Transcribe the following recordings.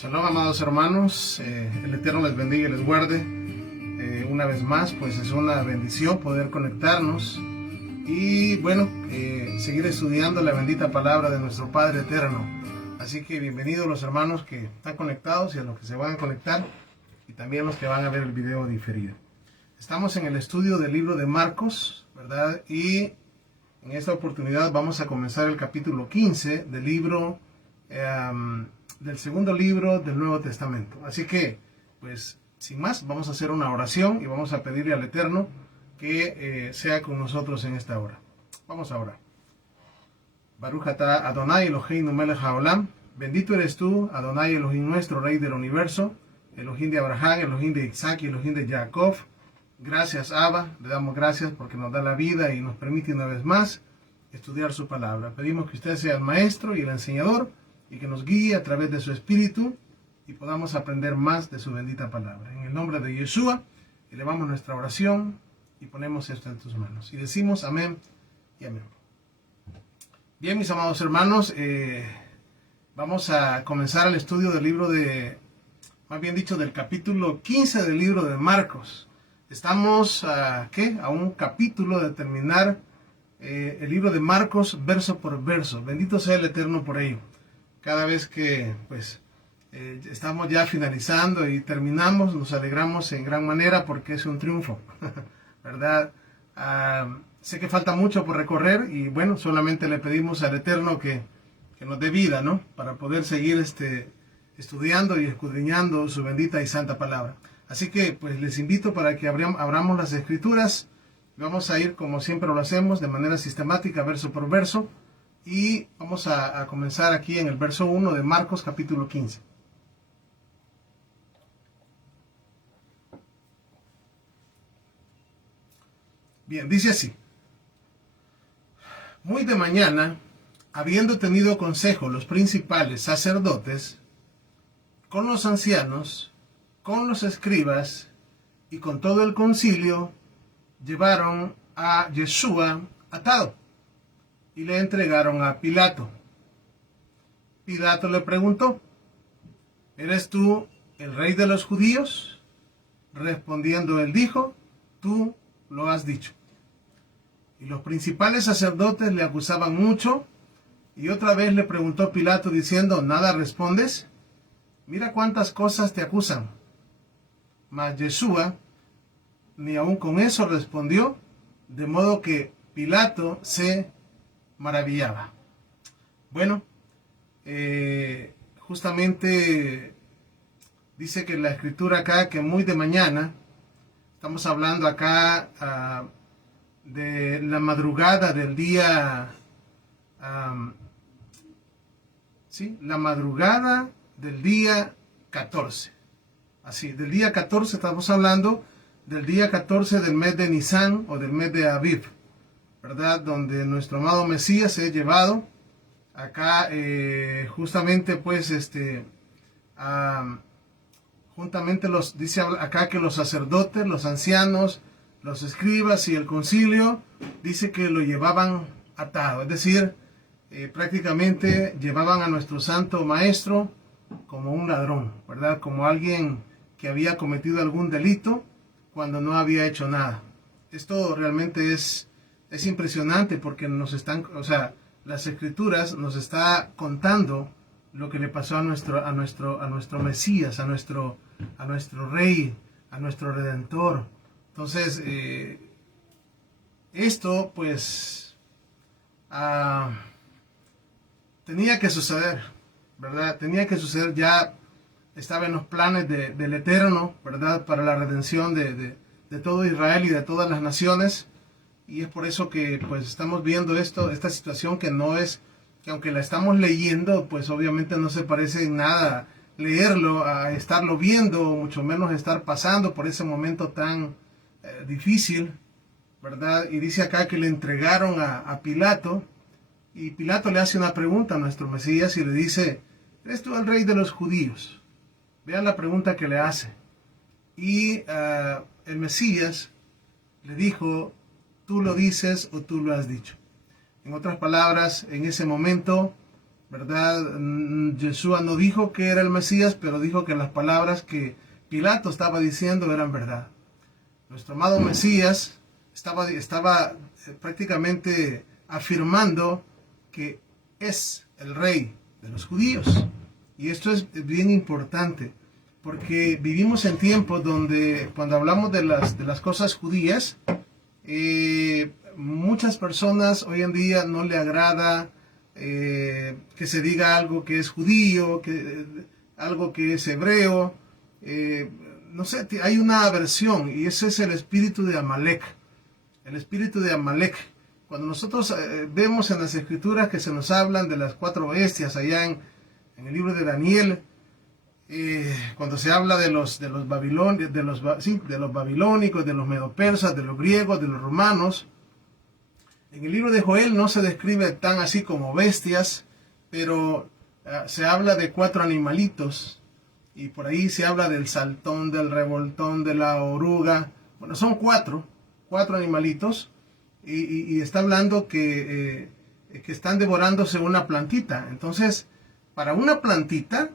Shalom, amados hermanos, el Eterno les bendiga y les guarde. Una vez más, pues es una bendición poder conectarnos y bueno, seguir estudiando la bendita palabra de nuestro Padre Eterno. Así que bienvenidos los hermanos que están conectados y a los que se van a conectar y también los que van a ver el video diferido. Estamos en el estudio del libro de Marcos, ¿verdad? Y en esta oportunidad vamos a comenzar el capítulo 15 del libro del segundo libro del Nuevo Testamento. Así que, pues, sin más, vamos a hacer una oración y vamos a pedirle al Eterno que sea con nosotros en esta hora. Vamos a orar. Baruch atah Adonai Eloheinu melech haolam. Bendito eres tú, Adonai Elohim nuestro, Rey del universo, Elohim de Abraham, Elohim de Isaac y Elohim de Jacob. Gracias, Abba, le damos gracias porque nos da la vida y nos permite una vez más estudiar su palabra. Pedimos que usted sea el maestro y el enseñador y que nos guíe a través de su espíritu y podamos aprender más de su bendita palabra. En el nombre de Yeshua, elevamos nuestra oración y ponemos esto en tus manos. Y decimos amén y amén. Bien, mis amados hermanos, vamos a comenzar el estudio del libro más bien dicho, del capítulo 15 del libro de Marcos. Estamos a un capítulo de terminar el libro de Marcos verso por verso. Bendito sea el Eterno por ello. Cada vez que estamos ya finalizando y terminamos, nos alegramos en gran manera porque es un triunfo, ¿verdad? Sé que falta mucho por recorrer y bueno, solamente le pedimos al Eterno que nos dé vida, ¿no? Para poder seguir estudiando y escudriñando su bendita y santa palabra. Así que pues les invito para que abramos las escrituras. Vamos a ir como siempre lo hacemos, de manera sistemática, verso por verso. Y vamos a comenzar aquí en el verso 1 de Marcos capítulo 15. Bien, dice así. Muy de mañana, habiendo tenido consejo los principales sacerdotes, con los ancianos, con los escribas y con todo el concilio, llevaron a Yeshua atado y le entregaron a Pilato. Pilato le preguntó: ¿eres tú el rey de los judíos? Respondiendo él dijo: tú lo has dicho. Y los principales sacerdotes le acusaban mucho, y otra vez le preguntó Pilato diciendo: ¿nada respondes? Mira cuántas cosas te acusan. Mas Yeshua ni aun con eso respondió, de modo que Pilato se maravillaba. Bueno, justamente dice que la escritura acá que muy de mañana, estamos hablando acá de la madrugada del día, la madrugada del día 14. Así, del día 14 estamos hablando del día 14 del mes de Nisan o del mes de Aviv, ¿verdad? Donde nuestro amado Mesías es llevado acá, justamente pues juntamente dice acá que los sacerdotes, los ancianos, los escribas y el concilio, dice que lo llevaban atado, es decir, prácticamente llevaban a nuestro santo maestro como un ladrón, ¿verdad? Como alguien que había cometido algún delito cuando no había hecho nada. Esto realmente es impresionante porque las escrituras nos está contando lo que le pasó a nuestro Mesías, a nuestro Rey, a nuestro Redentor. Entonces, esto pues tenía que suceder, ¿verdad? Tenía que suceder, ya estaba en los planes del Eterno, ¿verdad? Para la redención de todo Israel y de todas las naciones. Y es por eso que pues estamos viendo esta situación que aunque la estamos leyendo, pues obviamente no se parece en nada leerlo a estarlo viendo, mucho menos estar pasando por ese momento tan difícil, ¿verdad? Y dice acá que le entregaron a Pilato, y Pilato le hace una pregunta a nuestro Mesías y le dice: ¿eres tú el rey de los judíos? Vean la pregunta que le hace. Y el Mesías le dijo: tú lo dices o tú lo has dicho. En otras palabras, en ese momento ¿verdad? Yeshua no dijo que era el Mesías, pero dijo que las palabras que Pilato estaba diciendo eran verdad. Nuestro amado Mesías estaba prácticamente afirmando que es el rey de los judíos. Y esto es bien importante, porque vivimos en tiempos donde cuando hablamos de las cosas judías, muchas personas hoy en día no le agrada que se diga algo que es judío, algo que es hebreo. No sé, hay una aversión, y ese es el espíritu de Amalek. El espíritu de Amalek. Cuando nosotros vemos en las escrituras que se nos hablan de las 4 bestias allá en el libro de Daniel, cuando se habla de los babilónicos, de los medopersas, de los griegos, de los romanos, en el libro de Joel no se describe tan así como bestias, pero se habla de 4 animalitos, y por ahí se habla del saltón, del revoltón, de la oruga. Bueno, son 4 animalitos, y está hablando que están devorándose una plantita. Entonces, para una planta,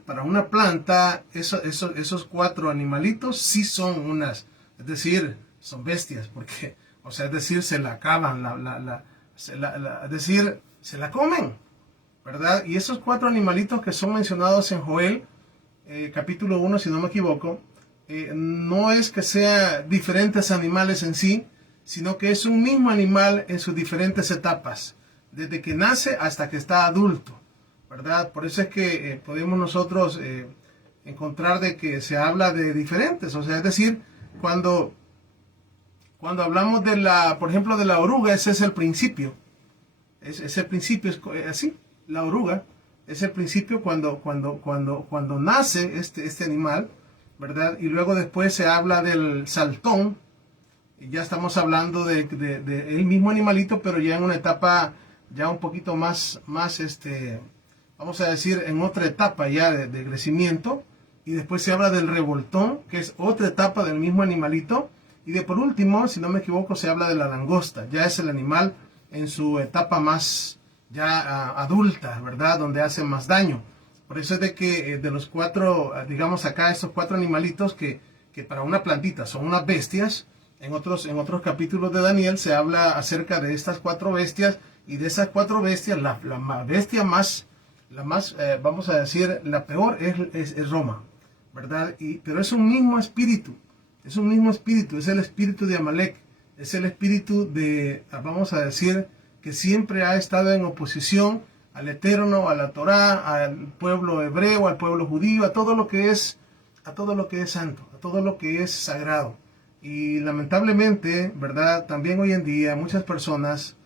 esos 4 animalitos sí son es decir, son bestias, porque, o sea, es decir, se la acaban, es decir, se la comen, ¿verdad? Y esos 4 animalitos que son mencionados en Joel, capítulo 1, si no me equivoco, no es que sean diferentes animales en sí, sino que es un mismo animal en sus diferentes etapas, desde que nace hasta que está adulto, ¿verdad? Por eso es que podemos nosotros encontrar de que se habla de diferentes, o sea, es decir, cuando hablamos por ejemplo, de la oruga, ese es el principio, es el principio, es así, la oruga es el principio cuando nace este animal, ¿verdad? Y luego después se habla del saltón, y ya estamos hablando de el mismo animalito, pero ya en una etapa ya un poquito más vamos a decir, en otra etapa ya de crecimiento. Y después se habla del revoltón, que es otra etapa del mismo animalito. Y por último, si no me equivoco, se habla de la langosta. Ya es el animal en su etapa más ya adulta, ¿verdad? Donde hace más daño. Por eso es de que de los 4, digamos acá, estos 4 animalitos que para una plantita son unas bestias. En otros capítulos de Daniel se habla acerca de estas 4 bestias, y de esas 4 bestias, la bestia más, vamos a decir, la peor es Roma, ¿verdad? Pero es un mismo espíritu, es el espíritu de Amalek, es el espíritu vamos a decir, que siempre ha estado en oposición al Eterno, a la Torá, al pueblo hebreo, al pueblo judío, a todo lo que es santo, a todo lo que es sagrado. Y lamentablemente, ¿verdad? También hoy en día muchas personas,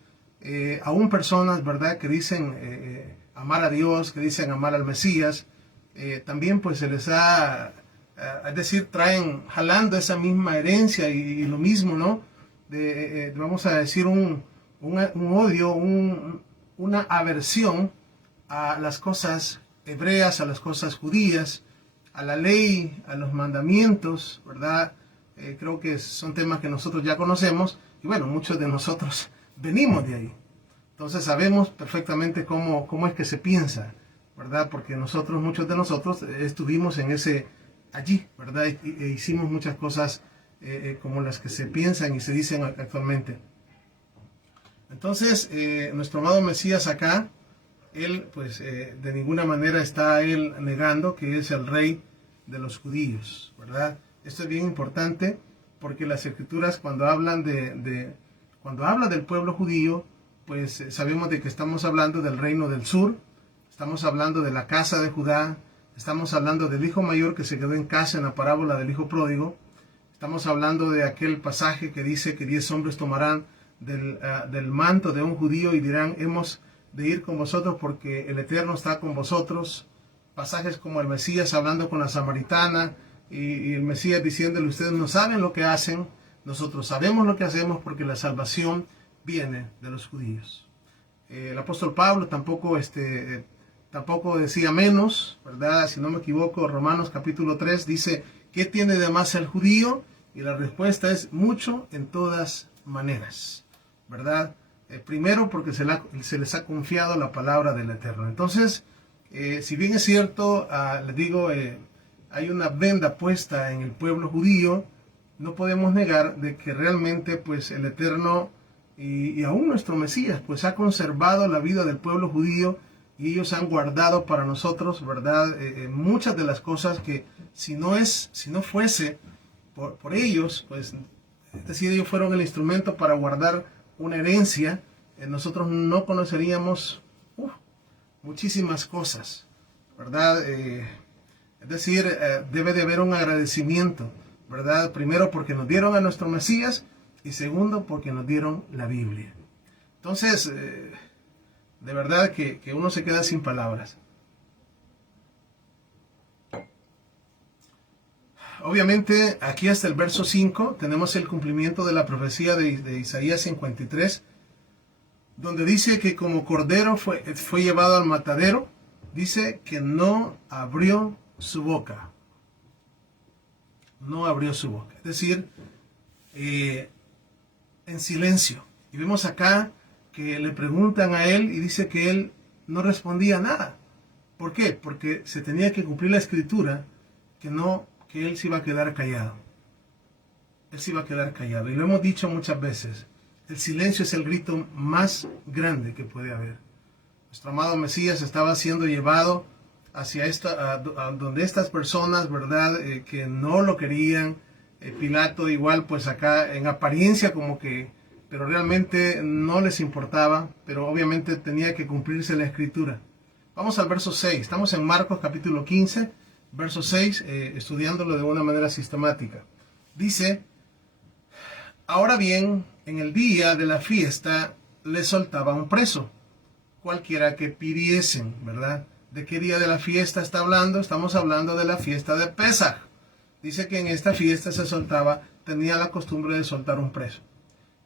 aún personas, ¿verdad?, que dicen amar a Dios, que dicen amar al Mesías, también pues se les es decir, traen jalando esa misma herencia y lo mismo, ¿no? Vamos a decir, un odio, una aversión a las cosas hebreas, a las cosas judías, a la ley, a los mandamientos, ¿verdad? Creo que son temas que nosotros ya conocemos, y bueno, muchos de nosotros venimos de ahí. Entonces sabemos perfectamente cómo es que se piensa, ¿verdad? Porque muchos de nosotros estuvimos allí, ¿verdad? E hicimos muchas cosas como las que se piensan y se dicen actualmente. Entonces, nuestro amado Mesías acá, él pues de ninguna manera está él negando que es el rey de los judíos, ¿verdad? Esto es bien importante, porque las escrituras cuando hablan cuando habla del pueblo judío, pues sabemos de que estamos hablando del reino del sur, estamos hablando de la casa de Judá, estamos hablando del hijo mayor que se quedó en casa en la parábola del hijo pródigo, estamos hablando de aquel pasaje que dice que 10 hombres tomarán del manto de un judío y dirán, hemos de ir con vosotros porque el Eterno está con vosotros. Pasajes como el Mesías hablando con la samaritana, y el Mesías diciéndole, ustedes no saben lo que hacen, nosotros sabemos lo que hacemos porque la salvación viene de los judíos. El apóstol Pablo tampoco decía menos, ¿verdad? Si no me equivoco, Romanos capítulo 3 dice, ¿qué tiene de más el judío? Y la respuesta es mucho en todas maneras, ¿verdad? Primero porque se les ha confiado la palabra del Eterno. Entonces, Si bien es cierto, les digo, hay una venda puesta en el pueblo judío, no podemos negar de que realmente pues el Eterno y aún nuestro Mesías pues ha conservado la vida del pueblo judío, y ellos han guardado para nosotros, ¿verdad? Muchas de las cosas que si no fuese por ellos, pues es decir, ellos fueron el instrumento para guardar una herencia, nosotros no conoceríamos muchísimas cosas, ¿verdad? Es decir, debe de haber un agradecimiento, ¿verdad? Primero porque nos dieron a nuestro Mesías, y segundo porque nos dieron la Biblia. Entonces, de verdad que uno se queda sin palabras. Obviamente, aquí hasta el verso 5 tenemos el cumplimiento de la profecía de Isaías 53, donde dice que como cordero fue llevado al matadero, dice que no abrió su boca. No abrió su boca. Es decir, en silencio. Y vemos acá que le preguntan a él y dice que él no respondía nada. ¿Por qué? Porque se tenía que cumplir la escritura, que él se iba a quedar callado. Él se iba a quedar callado. Y lo hemos dicho muchas veces. El silencio es el grito más grande que puede haber. Nuestro amado Mesías estaba siendo llevado hacia a donde estas personas, ¿verdad? Que no lo querían. Pilato igual, pues acá en apariencia como que, pero realmente no les importaba, pero obviamente tenía que cumplirse la escritura. Vamos al verso 6. Estamos en Marcos capítulo 15, verso 6, estudiándolo de una manera sistemática. Dice: ahora bien, en el día de la fiesta le soltaba un preso, cualquiera que pidiesen, ¿verdad? ¿De qué día de la fiesta está hablando? Estamos hablando de la fiesta de Pesaj. Dice que en esta fiesta tenía la costumbre de soltar un preso.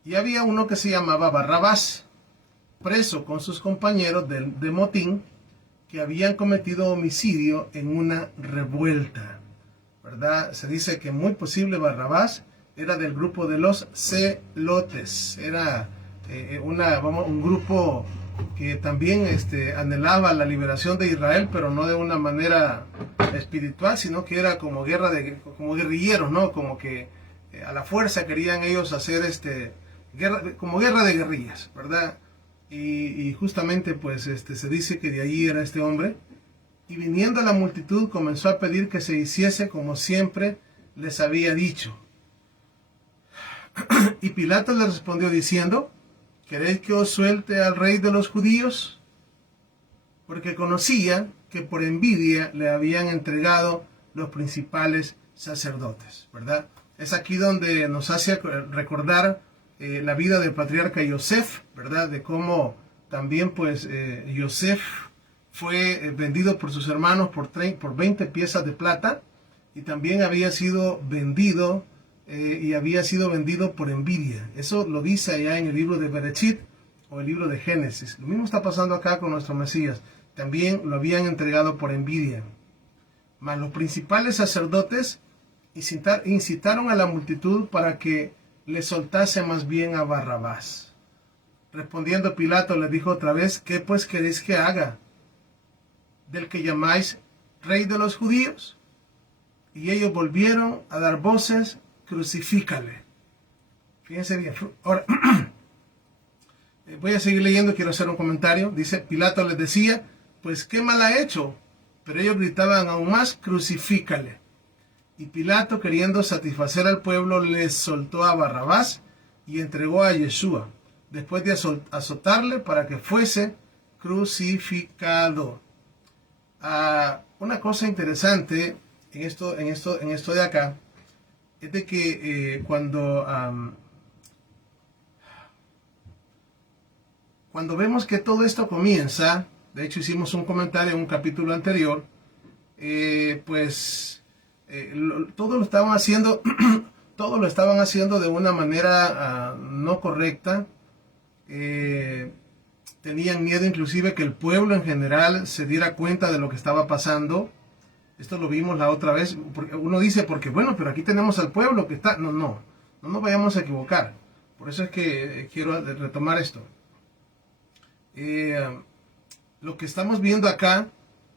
Y había uno que se llamaba Barrabás, preso con sus compañeros de motín, que habían cometido homicidio en una revuelta, ¿verdad? Se dice que muy posible Barrabás era del grupo de los celotes. Era un grupo que también anhelaba la liberación de Israel, pero no de una manera espiritual, sino que era como como guerrilleros, ¿no? Como que a la fuerza querían ellos hacer como guerra de guerrillas, ¿verdad? Y justamente pues se dice que de allí era este hombre, y viniendo la multitud comenzó a pedir que se hiciese como siempre les había dicho. Y Pilato le respondió diciendo: ¿queréis que os suelte al rey de los judíos? Porque conocía que por envidia le habían entregado los principales sacerdotes, ¿verdad? Es aquí donde nos hace recordar la vida del patriarca Yosef, ¿verdad? De cómo también pues Yosef fue vendido por sus hermanos por 20 piezas de plata, y también había sido vendido por envidia. Eso lo dice allá en el libro de Bereshit o el libro de Génesis. Lo mismo está pasando acá con nuestro Mesías. También lo habían entregado por envidia. Mas los principales sacerdotes incitaron a la multitud para que le soltase más bien a Barrabás. Respondiendo Pilato le dijo otra vez: ¿qué pues queréis que haga del que llamáis rey de los judíos? Y ellos volvieron a dar voces: crucifícale. Fíjense bien. Ahora, voy a seguir leyendo, quiero hacer un comentario. Dice: Pilato les decía: pues qué mal ha hecho. Pero ellos gritaban aún más: crucifícale. Y Pilato, queriendo satisfacer al pueblo, les soltó a Barrabás y entregó a Yeshua, después de azotarle para que fuese crucificado. Una cosa interesante en esto de acá es de que cuando vemos que todo esto comienza, de hecho hicimos un comentario en un capítulo anterior, todo lo estaban haciendo de una manera no correcta. Tenían miedo inclusive que el pueblo en general se diera cuenta de lo que estaba pasando. Esto lo vimos la otra vez. Uno dice, porque bueno, pero aquí tenemos al pueblo que está... No nos vayamos a equivocar. Por eso es que quiero retomar esto. Lo que estamos viendo acá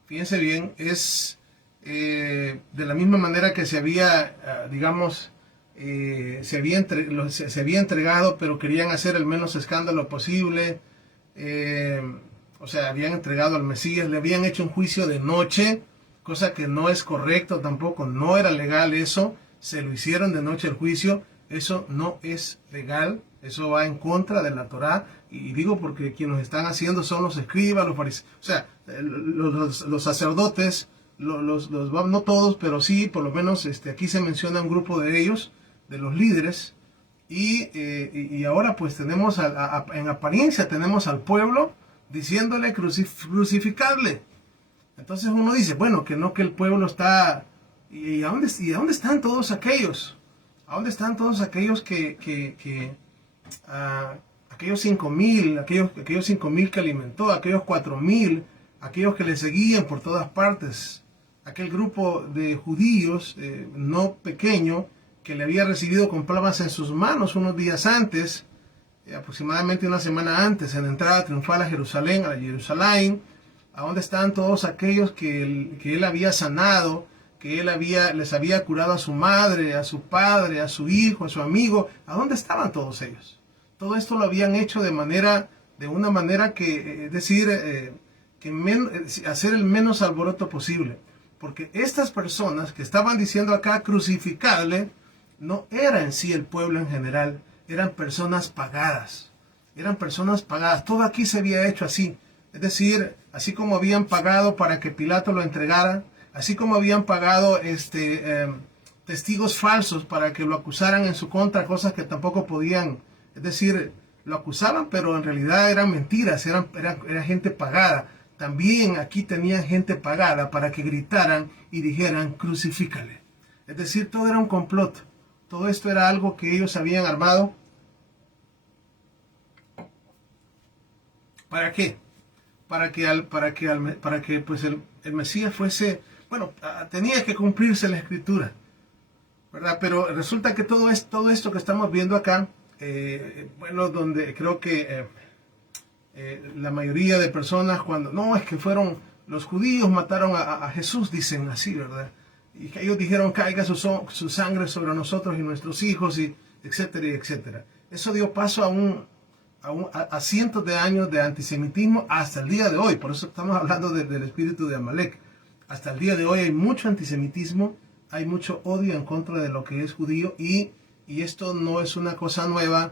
fíjense bien, es de la misma manera que se había, digamos, se había entregado, pero querían hacer el menos escándalo posible. eh, o sea, habían entregado al Mesías, le habían hecho un juicio de noche, cosa que no es correcto tampoco, no era legal eso, se lo hicieron de noche el juicio, eso no es legal, eso va en contra de la Torá, y digo porque quienes lo están haciendo son los escribas, los fariseos, o sea, los sacerdotes, no todos, pero sí, por lo menos aquí se menciona un grupo de ellos, de los líderes, y ahora pues tenemos, en apariencia tenemos al pueblo diciéndole crucificarle. Entonces uno dice, bueno, que no, que el pueblo está... ¿Y a dónde están todos aquellos? ¿A dónde están todos aquellos aquellos 5,000, aquellos 5,000 que alimentó, aquellos 4,000, aquellos que le seguían por todas partes? Aquel grupo de judíos, no pequeño, que le había recibido con palmas en sus manos unos días antes, aproximadamente una semana antes, en la entrada triunfal a Jerusalén, ¿a dónde están todos aquellos que él había sanado, que les había curado a su madre, a su padre, a su hijo, a su amigo? ¿A dónde estaban todos ellos? Todo esto lo habían hecho de una manera que, es decir, hacer el menos alboroto posible. Porque estas personas que estaban diciendo acá crucificarle, no era en sí el pueblo en general, eran personas pagadas. Eran personas pagadas. Todo aquí se había hecho así. Es decir, así como habían pagado para que Pilato lo entregara, así como habían pagado testigos falsos para que lo acusaran en su contra, cosas que tampoco podían, es decir, lo acusaban, pero en realidad eran mentiras, era gente pagada. También aquí tenían gente pagada para que gritaran y dijeran, crucifícale. Es decir, todo era un complot. Todo esto era algo que ellos habían armado. ¿Para qué? Para que pues el Mesías fuese, bueno, tenía que cumplirse la escritura, ¿verdad? Pero resulta que todo esto que estamos viendo acá, bueno, donde creo que la mayoría de personas, cuando no, es que fueron los judíos mataron a Jesús, dicen así, ¿verdad? Y que ellos dijeron, caiga su sangre sobre nosotros y nuestros hijos, y etcétera, y etcétera. Eso dio paso a cientos de años de antisemitismo hasta el día de hoy. Por eso estamos hablando del espíritu de Amalek. Hasta el día de hoy hay mucho antisemitismo, hay mucho odio en contra de lo que es judío, y esto no es una cosa nueva.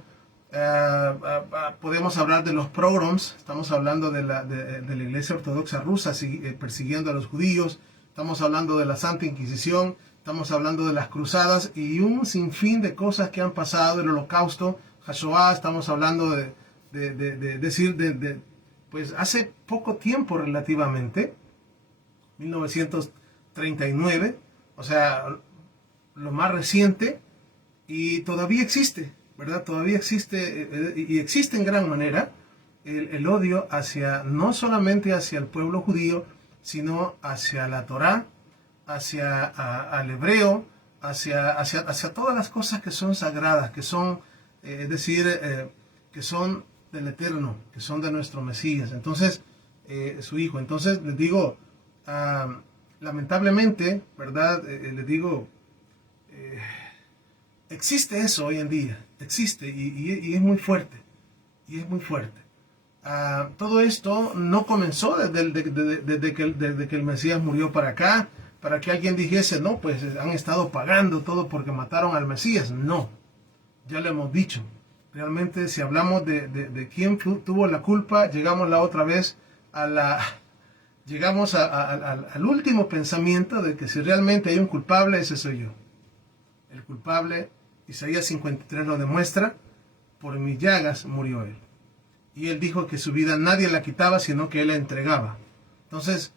Podemos hablar de los pogroms, estamos hablando de la Iglesia Ortodoxa rusa persiguiendo a los judíos, estamos hablando de la Santa Inquisición, estamos hablando de las cruzadas y un sinfín de cosas que han pasado, del Holocausto, Hashoah, estamos hablando pues hace poco tiempo relativamente, 1939, o sea, lo más reciente, y todavía existe, ¿verdad? Todavía existe, y existe en gran manera, el odio no solamente hacia el pueblo judío, sino hacia la Torá, al hebreo, hacia todas las cosas que son sagradas, que son, es decir, que son del Eterno, que son de nuestro Mesías. Entonces, su Hijo. Entonces, les digo, lamentablemente, ¿verdad? Les digo, existe eso hoy en día, existe, y es muy fuerte, y es muy fuerte. Todo esto no comenzó desde que el Mesías murió para acá, para que alguien dijese, no, pues han estado pagando todo porque mataron al Mesías. No, ya lo hemos dicho. Realmente, si hablamos de quién tuvo la culpa, llegamos la otra vez llegamos al último pensamiento de que si realmente hay un culpable, ese soy yo. El culpable, Isaías 53 lo demuestra, por mis llagas murió él. Y él dijo que su vida nadie la quitaba, sino que él la entregaba. Entonces,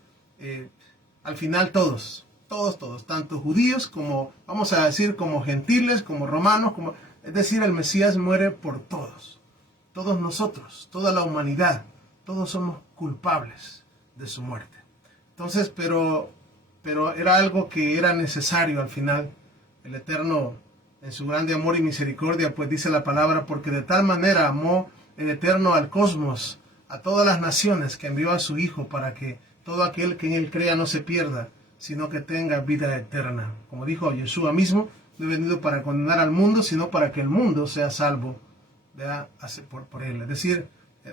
al final todos, tanto judíos como, vamos a decir, como gentiles, como romanos, es decir, el Mesías muere por todos. Todos nosotros, toda la humanidad, todos somos culpables de su muerte. Entonces, pero era algo que era necesario al final. El Eterno, en su grande amor y misericordia, pues dice la palabra, porque de tal manera amó el Eterno al cosmos, a todas las naciones, que envió a su Hijo para que todo aquel que en él crea no se pierda, sino que tenga vida eterna. Como dijo Yeshua mismo, no he venido para condenar al mundo, sino para que el mundo sea salvo por él. Es decir,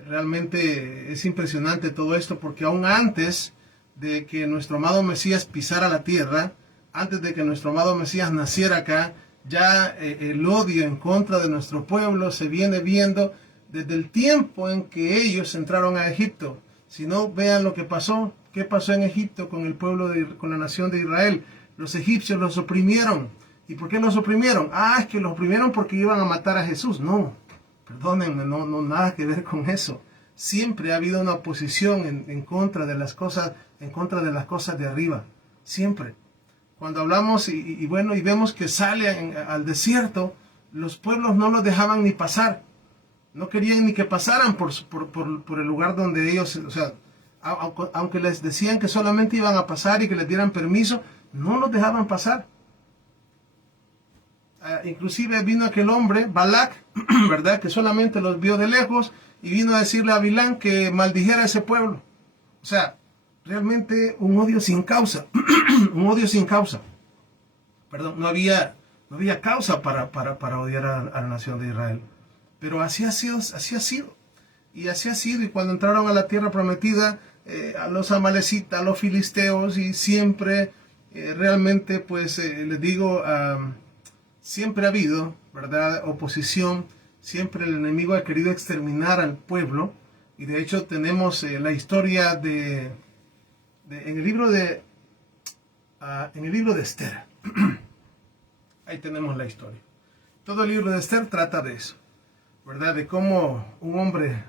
realmente es impresionante todo esto, porque aún antes de que nuestro amado Mesías pisara la tierra, antes de que nuestro amado Mesías naciera acá, ya el odio en contra de nuestro pueblo se viene viendo desde el tiempo en que ellos entraron a Egipto. Si no, vean lo que pasó. ¿Qué pasó en Egipto con el pueblo, con la nación de Israel? Los egipcios los oprimieron. ¿Y por qué los oprimieron? Es que los oprimieron porque iban a matar a Jesús. No, perdónenme, no nada que ver con eso. Siempre ha habido una oposición en contra de las cosas, en contra de las cosas de arriba. Siempre. Cuando hablamos y vemos que sale al desierto, los pueblos no los dejaban ni pasar. No querían ni que pasaran por el lugar donde ellos, o sea, aunque les decían que solamente iban a pasar y que les dieran permiso, no los dejaban pasar. Inclusive vino aquel hombre, Balac, ¿verdad? Que solamente los vio de lejos y vino a decirle a Bilán que maldijera a ese pueblo. O sea, realmente un odio sin causa, un odio sin causa. Perdón, no había causa para odiar a la nación de Israel. Pero así ha sido. Y así ha sido. Y cuando entraron a la tierra prometida, a los amalecitas, a los filisteos, y siempre, realmente, pues, les digo, siempre ha habido, ¿verdad?, oposición. Siempre el enemigo ha querido exterminar al pueblo. Y de hecho tenemos la historia en el libro de Esther. Ahí tenemos la historia. Todo el libro de Esther trata de eso, ¿verdad? De cómo un hombre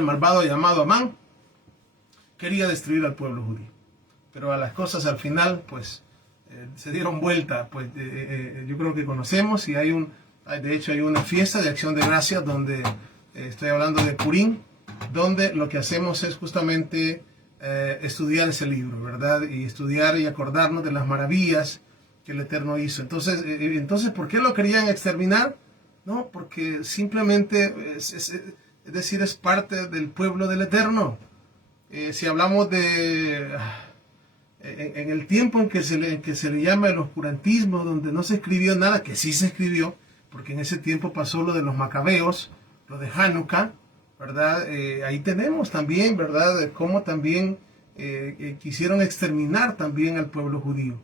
malvado llamado Amán quería destruir al pueblo judío. Pero a las cosas al final, pues, se dieron vuelta. Pues yo creo que conocemos, y de hecho hay una fiesta de acción de gracias donde estoy hablando de Purim, donde lo que hacemos es justamente estudiar ese libro, ¿verdad? Y estudiar y acordarnos de las maravillas que el Eterno hizo. Entonces, ¿por qué lo querían exterminar? No, porque simplemente es decir, es parte del pueblo del Eterno. Si hablamos en el tiempo en que se le llama el oscurantismo, donde no se escribió nada, que sí se escribió, porque en ese tiempo pasó lo de los macabeos, lo de Hanukkah, ¿verdad? Ahí tenemos también, ¿verdad?, cómo también quisieron exterminar también al pueblo judío.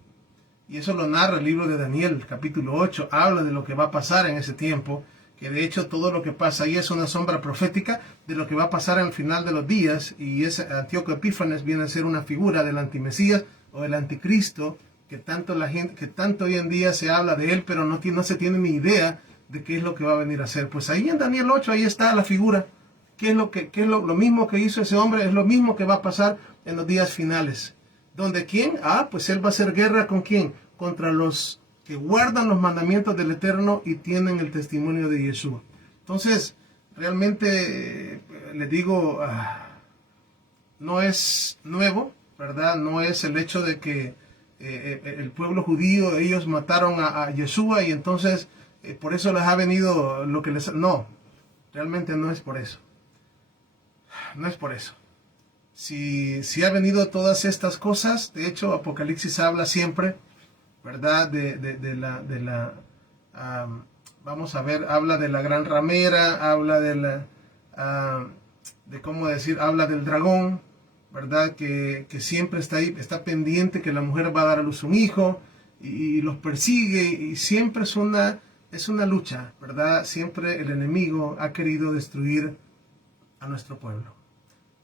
Y eso lo narra el libro de Daniel, capítulo 8, habla de lo que va a pasar en ese tiempo, que de hecho todo lo que pasa ahí es una sombra profética de lo que va a pasar al final de los días, y ese Antíoco Epífanes viene a ser una figura del antimesías o del anticristo, que tanto hoy en día se habla de él, pero no se tiene ni idea de qué es lo que va a venir a hacer. Pues ahí en Daniel 8, ahí está la figura. ¿Qué es lo mismo que hizo ese hombre? Es lo mismo que va a pasar en los días finales. ¿Donde quién? Pues él va a hacer guerra ¿con quién? Contra los que guardan los mandamientos del Eterno y tienen el testimonio de Yeshua. Entonces, realmente, les digo, no es nuevo, ¿verdad? No es el hecho de que el pueblo judío, ellos mataron a Yeshua y entonces por eso les ha venido lo que les... No, realmente no es por eso. No es por eso. Si ha venido todas estas cosas, de hecho Apocalipsis habla siempre, ¿verdad? Vamos a ver, habla de la gran ramera, habla habla del dragón, ¿verdad? Que siempre está ahí, está pendiente que la mujer va a dar a luz un hijo y los persigue, y siempre es una lucha, ¿verdad? Siempre el enemigo ha querido destruir a nuestro pueblo.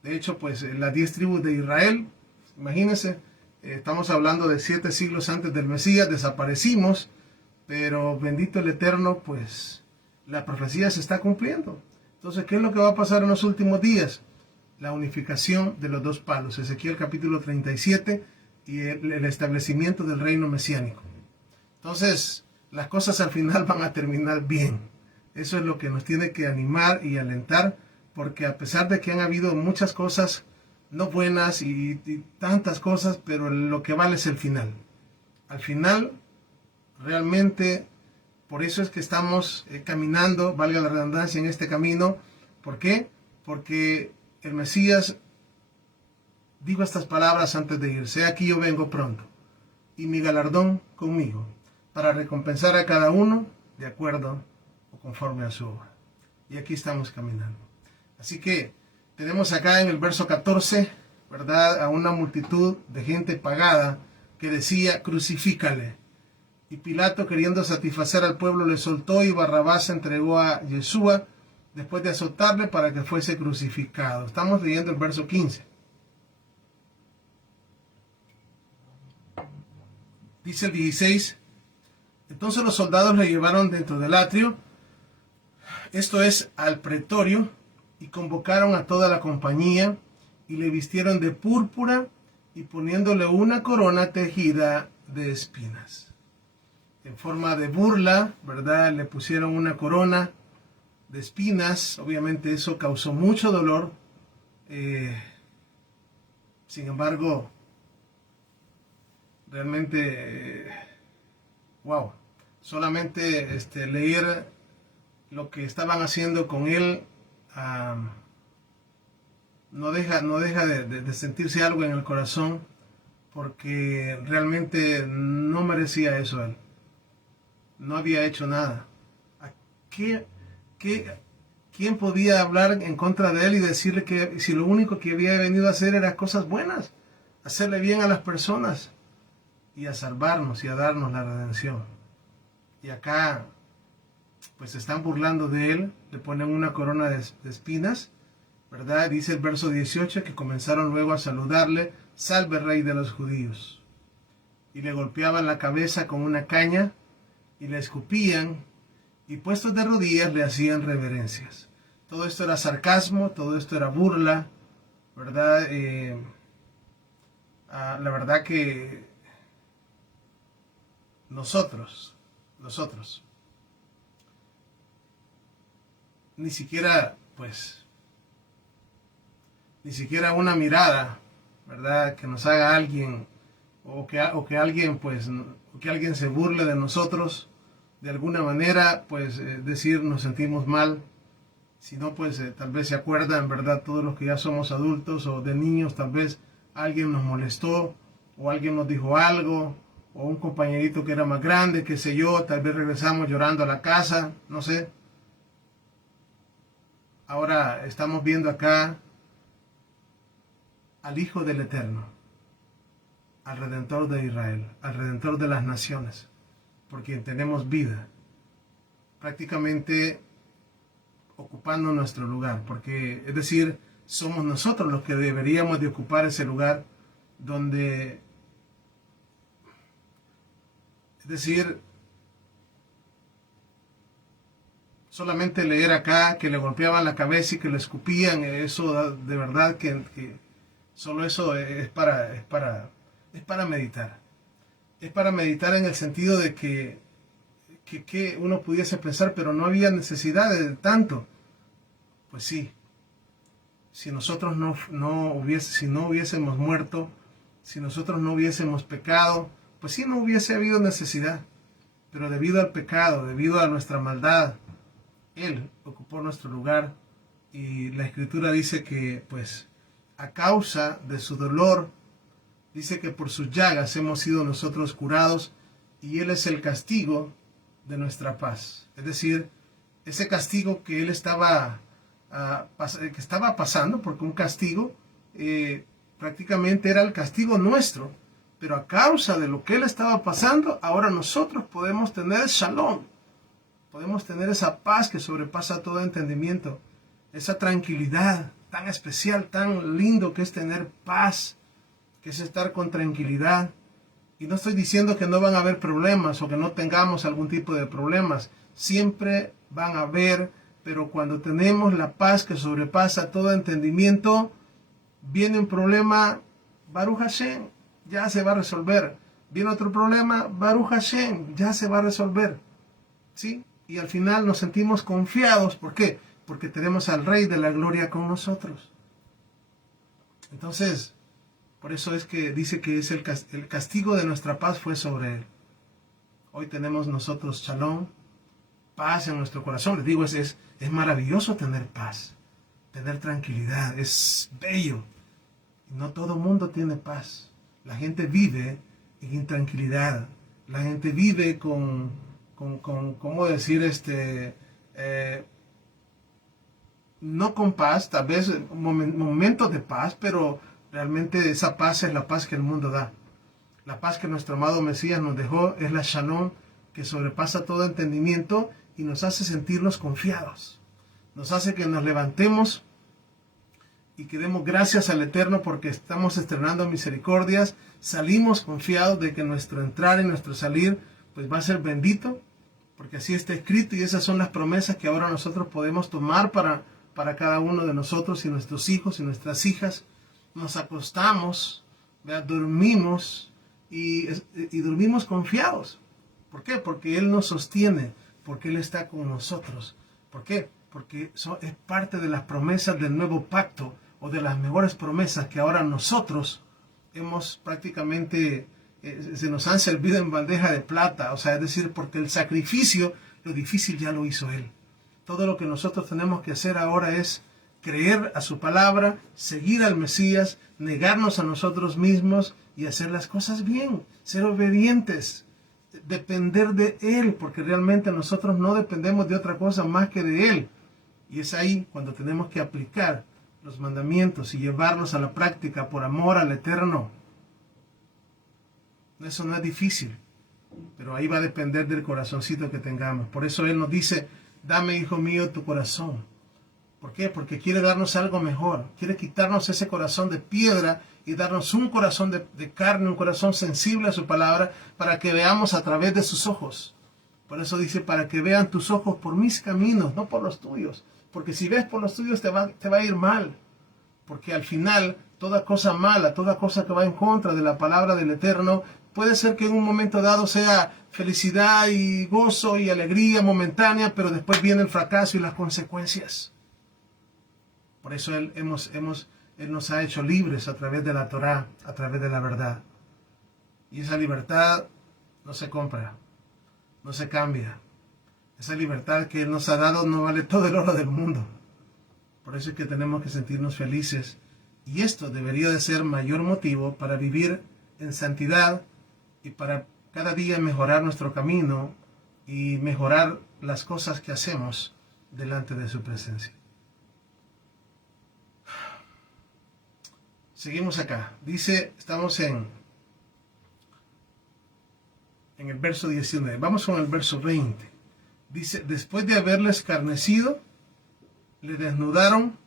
De hecho, pues las 10 tribus de Israel, imagínense, estamos hablando de 7 siglos antes del Mesías, desaparecimos, pero bendito el Eterno, pues la profecía se está cumpliendo. Entonces, ¿qué es lo que va a pasar en los últimos días? La unificación de los dos palos, Ezequiel capítulo 37, y el establecimiento del reino mesiánico. Entonces, las cosas al final van a terminar bien. Eso es lo que nos tiene que animar y alentar, porque a pesar de que han habido muchas cosas no buenas y tantas cosas, pero lo que vale es el final. Al final, realmente, por eso es que estamos caminando, valga la redundancia, en este camino. ¿Por qué? Porque el Mesías digo estas palabras antes de irse. Aquí yo vengo pronto, y mi galardón conmigo, para recompensar a cada uno de acuerdo o conforme a su obra. Y aquí estamos caminando. Así que tenemos acá en el verso 14, ¿verdad?, a una multitud de gente pagada que decía, crucifícale. Y Pilato, queriendo satisfacer al pueblo, le soltó, y Barrabás entregó a Yeshua después de azotarle para que fuese crucificado. Estamos leyendo el verso 15. Dice el 16, entonces los soldados le llevaron dentro del atrio, esto es, al pretorio, y convocaron a toda la compañía, y le vistieron de púrpura, y poniéndole una corona tejida de espinas. En forma de burla, ¿verdad?, le pusieron una corona de espinas. Obviamente eso causó mucho dolor. Sin embargo, realmente, wow, solamente leer lo que estaban haciendo con él, no deja de sentirse algo en el corazón, porque realmente no merecía eso él. No había hecho nada. ¿Quién podía hablar en contra de él y decirle que si lo único que había venido a hacer era cosas buenas, hacerle bien a las personas y a salvarnos y a darnos la redención? Y acá pues se están burlando de él, le ponen una corona de espinas, ¿verdad? Dice el verso 18 que comenzaron luego a saludarle, salve rey de los judíos, y le golpeaban la cabeza con una caña y le escupían, y puestos de rodillas le hacían reverencias. Todo esto era sarcasmo, todo esto era burla, ¿verdad? La verdad que nosotros, ni siquiera una mirada, ¿verdad?, que nos haga alguien, o que alguien se burle de nosotros, de alguna manera, decir nos sentimos mal. Si no, tal vez se acuerdan, ¿verdad?, todos los que ya somos adultos o de niños, tal vez alguien nos molestó, o alguien nos dijo algo, o un compañerito que era más grande, qué sé yo, tal vez regresamos llorando a la casa, no sé. Ahora estamos viendo acá al Hijo del Eterno, al Redentor de Israel, al Redentor de las naciones, por quien tenemos vida, prácticamente ocupando nuestro lugar, porque es decir, somos nosotros los que deberíamos de ocupar ese lugar donde, es decir, solamente leer acá que le golpeaban la cabeza y que le escupían, eso de verdad que solo eso es para meditar. Es para meditar en el sentido de que uno pudiese pensar, pero no había necesidad de tanto. Pues sí, si nosotros si no hubiésemos muerto, si nosotros no hubiésemos pecado, pues sí, no hubiese habido necesidad. Pero debido al pecado, debido a nuestra maldad, Él ocupó nuestro lugar, y la Escritura dice que, a causa de su dolor, dice que por sus llagas hemos sido nosotros curados, y Él es el castigo de nuestra paz. Es decir, ese castigo que Él estaba pasando, porque un castigo prácticamente era el castigo nuestro, pero a causa de lo que Él estaba pasando, ahora nosotros podemos tener shalom, podemos tener esa paz que sobrepasa todo entendimiento, esa tranquilidad tan especial, tan lindo que es tener paz, que es estar con tranquilidad. Y no estoy diciendo que no van a haber problemas o que no tengamos algún tipo de problemas. Siempre van a haber, pero cuando tenemos la paz que sobrepasa todo entendimiento, viene un problema, Baruch Hashem, ya se va a resolver. Viene otro problema, Baruch Hashem, ya se va a resolver. ¿Sí? Y al final nos sentimos confiados. ¿Por qué? Porque tenemos al Rey de la Gloria con nosotros. Entonces, por eso es que dice que es el castigo de nuestra paz fue sobre Él. Hoy tenemos nosotros shalom, paz en nuestro corazón. Les digo, es maravilloso tener paz, tener tranquilidad, es bello. Y no todo el mundo tiene paz. La gente vive en intranquilidad. La gente vive con ¿cómo decir? No con paz, tal vez momentos de paz, pero realmente esa paz es la paz que el mundo da. La paz que nuestro amado Mesías nos dejó es la Shalom, que sobrepasa todo entendimiento y nos hace sentirnos confiados. Nos hace que nos levantemos y que demos gracias al Eterno porque estamos estrenando misericordias. Salimos confiados de que nuestro entrar y nuestro salir pues va a ser bendito, porque así está escrito y esas son las promesas que ahora nosotros podemos tomar para cada uno de nosotros y nuestros hijos y nuestras hijas. Nos acostamos, ¿verdad? Dormimos y dormimos confiados. ¿Por qué? Porque Él nos sostiene, porque Él está con nosotros. ¿Por qué? Porque eso es parte de las promesas del nuevo pacto o de las mejores promesas que ahora nosotros hemos prácticamente, se nos han servido en bandeja de plata. O sea, es decir, porque el sacrificio, lo difícil ya lo hizo Él. Todo lo que nosotros tenemos que hacer ahora es creer a su palabra, seguir al Mesías, negarnos a nosotros mismos y hacer las cosas bien, ser obedientes, depender de Él, porque realmente nosotros no dependemos de otra cosa más que de Él. Y es ahí cuando tenemos que aplicar los mandamientos y llevarlos a la práctica por amor al Eterno. Eso no es difícil, pero ahí va a depender del corazoncito que tengamos. Por eso Él nos dice, dame, hijo mío, tu corazón. ¿Por qué? Porque quiere darnos algo mejor. Quiere quitarnos ese corazón de piedra y darnos un corazón de carne, un corazón sensible a su palabra, para que veamos a través de sus ojos. Por eso dice, para que vean tus ojos por mis caminos, no por los tuyos. Porque si ves por los tuyos te va a ir mal. Porque al final, toda cosa mala, toda cosa que va en contra de la palabra del Eterno, puede ser que en un momento dado sea felicidad y gozo y alegría momentánea, pero después viene el fracaso y las consecuencias. Por eso Él nos ha hecho libres a través de la Torá, a través de la verdad. Y esa libertad no se compra, no se cambia. Esa libertad que Él nos ha dado no vale todo el oro del mundo. Por eso es que tenemos que sentirnos felices. Y esto debería de ser mayor motivo para vivir en santidad y para cada día mejorar nuestro camino y mejorar las cosas que hacemos delante de su presencia. Seguimos acá. Dice, estamos en el verso 19. Vamos con el verso 20. Dice, después de haberle escarnecido, le desnudaron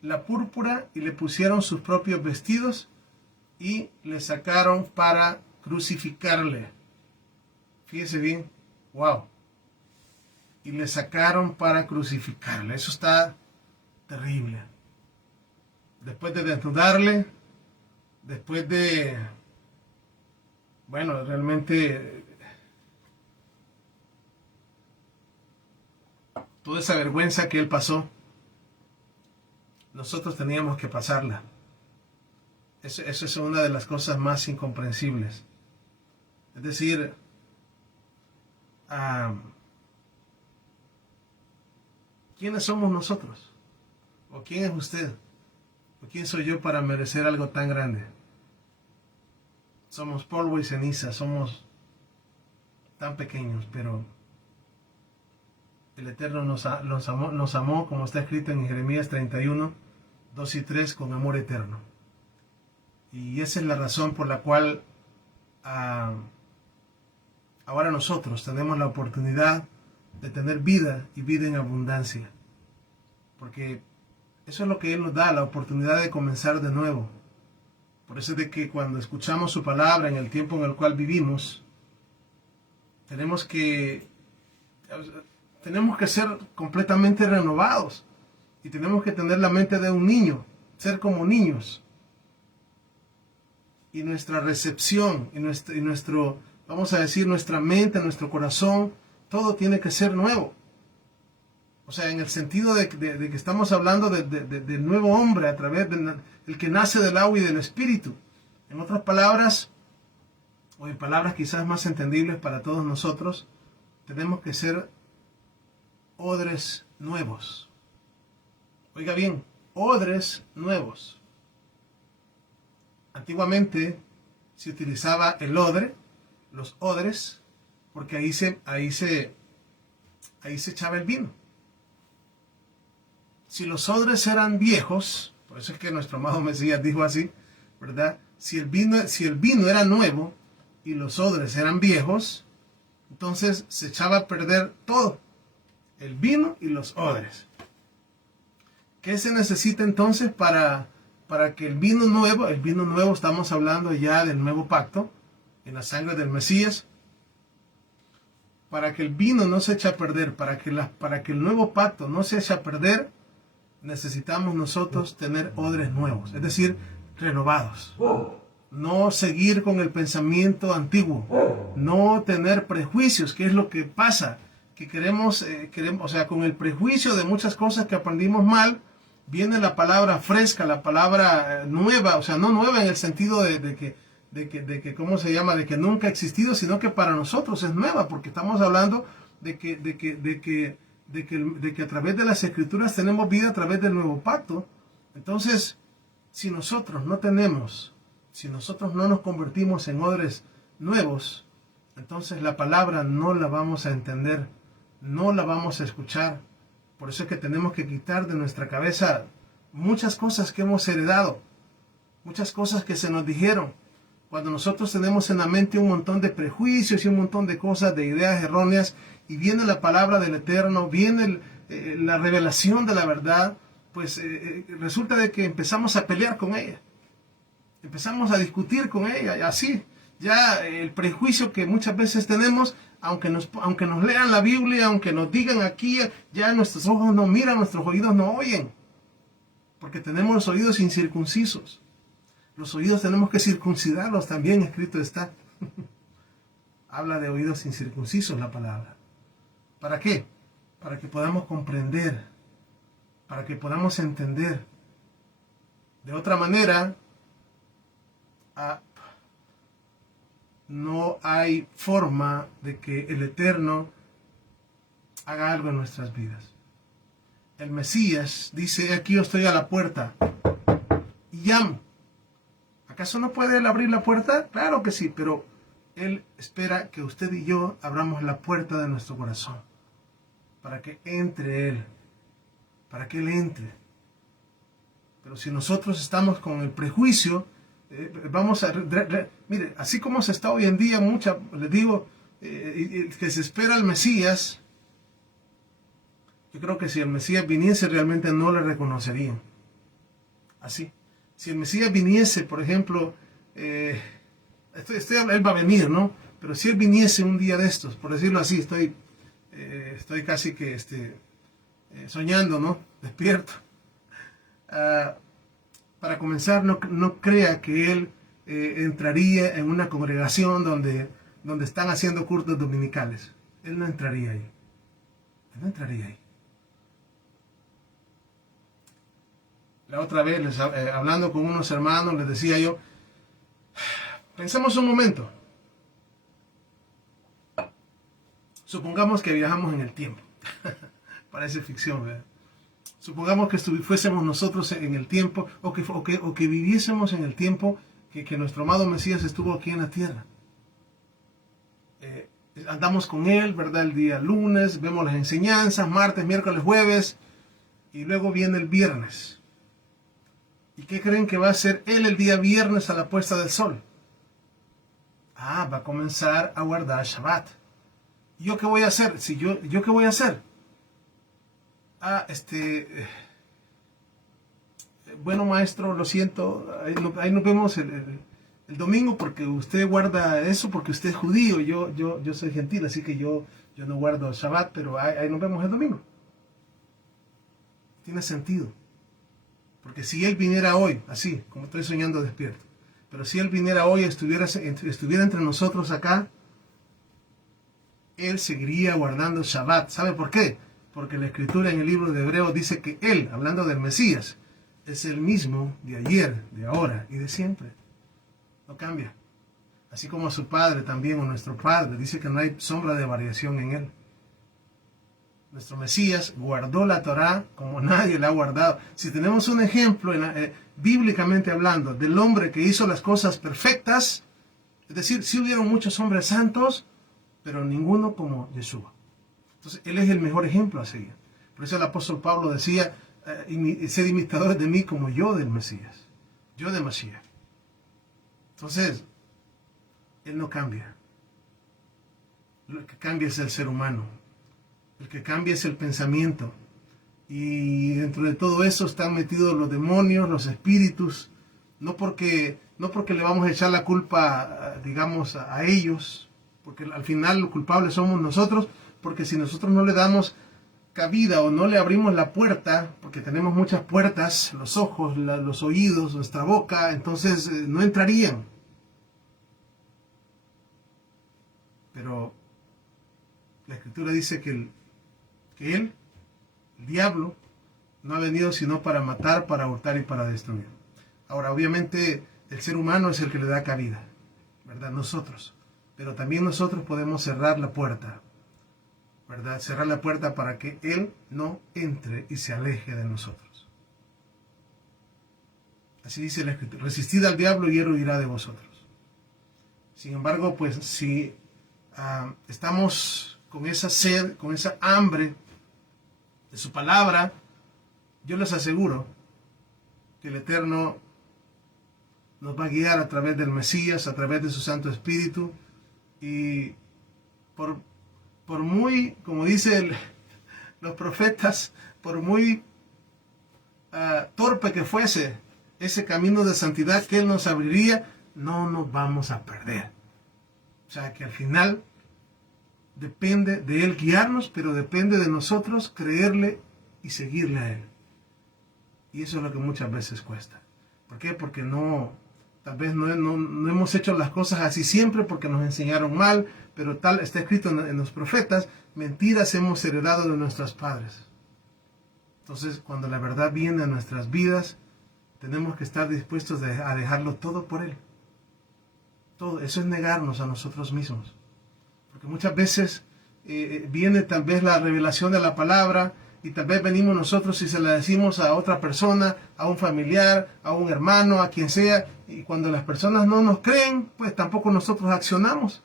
la púrpura y le pusieron sus propios vestidos y le sacaron para crucificarle. Fíjese bien. Wow. Y le sacaron para crucificarle. Eso está terrible. Después de desnudarle, después de, bueno, realmente toda esa vergüenza que él pasó, nosotros teníamos que pasarla. Eso es una de las cosas más incomprensibles. Es decir, ¿quiénes somos nosotros? ¿O quién es usted? ¿O quién soy yo para merecer algo tan grande? Somos polvo y ceniza, somos tan pequeños, pero el Eterno nos amó, como está escrito en Jeremías 31, 2 y 3, con amor eterno. Y esa es la razón por la cual ahora nosotros tenemos la oportunidad de tener vida y vida en abundancia. Porque eso es lo que Él nos da, la oportunidad de comenzar de nuevo. Por eso es de que cuando escuchamos su palabra en el tiempo en el cual vivimos, tenemos que ser completamente renovados. Y tenemos que tener la mente de un niño, ser como niños. Y nuestra recepción, y nuestro, vamos a decir, nuestra mente, nuestro corazón, todo tiene que ser nuevo. O sea, en el sentido de que estamos hablando del nuevo hombre a través del que nace del agua y del espíritu. En otras palabras, o en palabras quizás más entendibles para todos nosotros, tenemos que ser odres nuevos. Oiga bien, odres nuevos. Antiguamente se utilizaba el odre, los odres, porque ahí se echaba el vino. Si los odres eran viejos, por eso es que nuestro amado Mesías dijo así, ¿verdad? Si el vino era nuevo y los odres eran viejos, entonces se echaba a perder todo, el vino y los odres. ¿Qué se necesita entonces para que el vino nuevo, estamos hablando ya del nuevo pacto, en la sangre del Mesías, para que el vino no se eche a perder, para que el nuevo pacto no se eche a perder, necesitamos nosotros tener odres nuevos, es decir, renovados. No seguir con el pensamiento antiguo, no tener prejuicios, que es lo que pasa, que queremos, o sea, con el prejuicio de muchas cosas que aprendimos mal, viene la palabra fresca, la palabra nueva, o sea, no nueva en el sentido de que ¿cómo se llama? De que nunca ha existido, sino que para nosotros es nueva, porque estamos hablando de que a través de las Escrituras tenemos vida a través del nuevo pacto. Entonces, si nosotros no nos convertimos en odres nuevos, entonces la palabra no la vamos a entender, no la vamos a escuchar. Por eso es que tenemos que quitar de nuestra cabeza muchas cosas que hemos heredado, muchas cosas que se nos dijeron. Cuando nosotros tenemos en la mente un montón de prejuicios y un montón de cosas, de ideas erróneas, y viene la palabra del Eterno, viene la revelación de la verdad, pues resulta de que empezamos a pelear con ella. Empezamos a discutir con ella, y así. Ya el prejuicio que muchas veces tenemos, aunque nos lean la Biblia, aunque nos digan aquí, ya nuestros ojos no miran, nuestros oídos no oyen. Porque tenemos los oídos incircuncisos. Los oídos tenemos que circuncidarlos también, escrito está. Habla de oídos incircuncisos la palabra. ¿Para qué? Para que podamos comprender, para que podamos entender. De otra manera, no hay forma de que el Eterno haga algo en nuestras vidas. El Mesías dice, aquí yo estoy a la puerta y llamo. ¿Acaso no puede él abrir la puerta? Claro que sí, pero él espera que usted y yo abramos la puerta de nuestro corazón para que entre él, para que él entre. Pero si nosotros estamos con el prejuicio, vamos a... mire, así como se está hoy en día, les digo, que se espera el Mesías, yo creo que si el Mesías viniese realmente no le reconocerían. Así. Si el Mesías viniese, por ejemplo, él va a venir, ¿no? Pero si él viniese un día de estos, por decirlo así, estoy casi que soñando, ¿no? Despierto. Para comenzar, no crea que él entraría en una congregación donde están haciendo cultos dominicales. Él no entraría ahí. Él no entraría ahí. La otra vez, hablando con unos hermanos, les decía yo, pensemos un momento. Supongamos que viajamos en el tiempo. Parece ficción, ¿verdad? Supongamos que fuésemos nosotros en el tiempo, o que viviésemos en el tiempo que nuestro amado Mesías estuvo aquí en la tierra. Andamos con él, ¿verdad? El día lunes, vemos las enseñanzas, martes, miércoles, jueves, y luego viene el viernes. ¿Y qué creen que va a hacer él el día viernes a la puesta del sol? Va a comenzar a guardar Shabbat. ¿Y yo qué voy a hacer? ¿Yo qué voy a hacer? Bueno, maestro, lo siento, ahí nos vemos el domingo porque usted guarda eso, porque usted es judío, yo soy gentil, así que yo no guardo Shabbat, pero ahí nos vemos el domingo. Tiene sentido. Porque si él viniera hoy, así, como estoy soñando despierto, pero si él viniera hoy y estuviera entre nosotros acá, él seguiría guardando Shabbat. ¿Sabe por qué? Porque la Escritura en el libro de Hebreos dice que él, hablando del Mesías, es el mismo de ayer, de ahora y de siempre. No cambia. Así como su Padre también, o nuestro Padre, dice que no hay sombra de variación en él. nuestro Mesías, guardó la Torá como nadie la ha guardado. Si tenemos un ejemplo, bíblicamente hablando, del hombre que hizo las cosas perfectas, es decir, sí hubieron muchos hombres santos, pero ninguno como Yeshua. Entonces, él es el mejor ejemplo a seguir. Por eso el apóstol Pablo decía, sed imitadores de mí como yo del Mesías, yo de Mashiach. Entonces, él no cambia. Lo que cambia es el ser humano. El que cambia es el pensamiento. Y dentro de todo eso están metidos los demonios, los espíritus. No porque le vamos a echar la culpa, digamos, a ellos, porque al final los culpables somos nosotros, porque si nosotros no le damos cabida o no le abrimos la puerta, porque tenemos muchas puertas, los ojos, los oídos, nuestra boca, entonces no entrarían. Pero la Escritura dice que el diablo, no ha venido sino para matar, para hurtar y para destruir. Ahora, obviamente, el ser humano es el que le da cabida, ¿verdad? Nosotros. Pero también nosotros podemos cerrar la puerta, ¿verdad? Cerrar la puerta para que él no entre y se aleje de nosotros. Así dice la Escritura: resistid al diablo y él huirá de vosotros. Sin embargo, pues si estamos con esa sed, con esa hambre de su palabra, yo les aseguro que el Eterno nos va a guiar a través del Mesías, a través de su Santo Espíritu, y por muy, como dicen los profetas, por muy torpe que fuese ese camino de santidad que Él nos abriría, no nos vamos a perder. O sea que al final depende de Él guiarnos, pero depende de nosotros creerle y seguirle a Él. Y eso es lo que muchas veces cuesta. ¿Por qué? Porque tal vez no hemos hecho las cosas así siempre porque nos enseñaron mal, pero tal está escrito en los profetas: mentiras hemos heredado de nuestros padres. Entonces, cuando la verdad viene a nuestras vidas, tenemos que estar dispuestos a dejarlo todo por Él. Todo, eso es negarnos a nosotros mismos. Porque muchas veces viene tal vez la revelación de la palabra, y tal vez venimos nosotros y se la decimos a otra persona, a un familiar, a un hermano, a quien sea, y cuando las personas no nos creen, pues tampoco nosotros accionamos.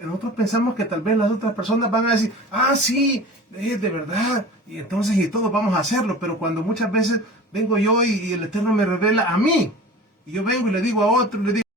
Nosotros pensamos que tal vez las otras personas van a decir: ah, sí, es de verdad, y entonces todos vamos a hacerlo. Pero cuando muchas veces vengo yo y el Eterno me revela a mí, y yo vengo y le digo a otro, le digo: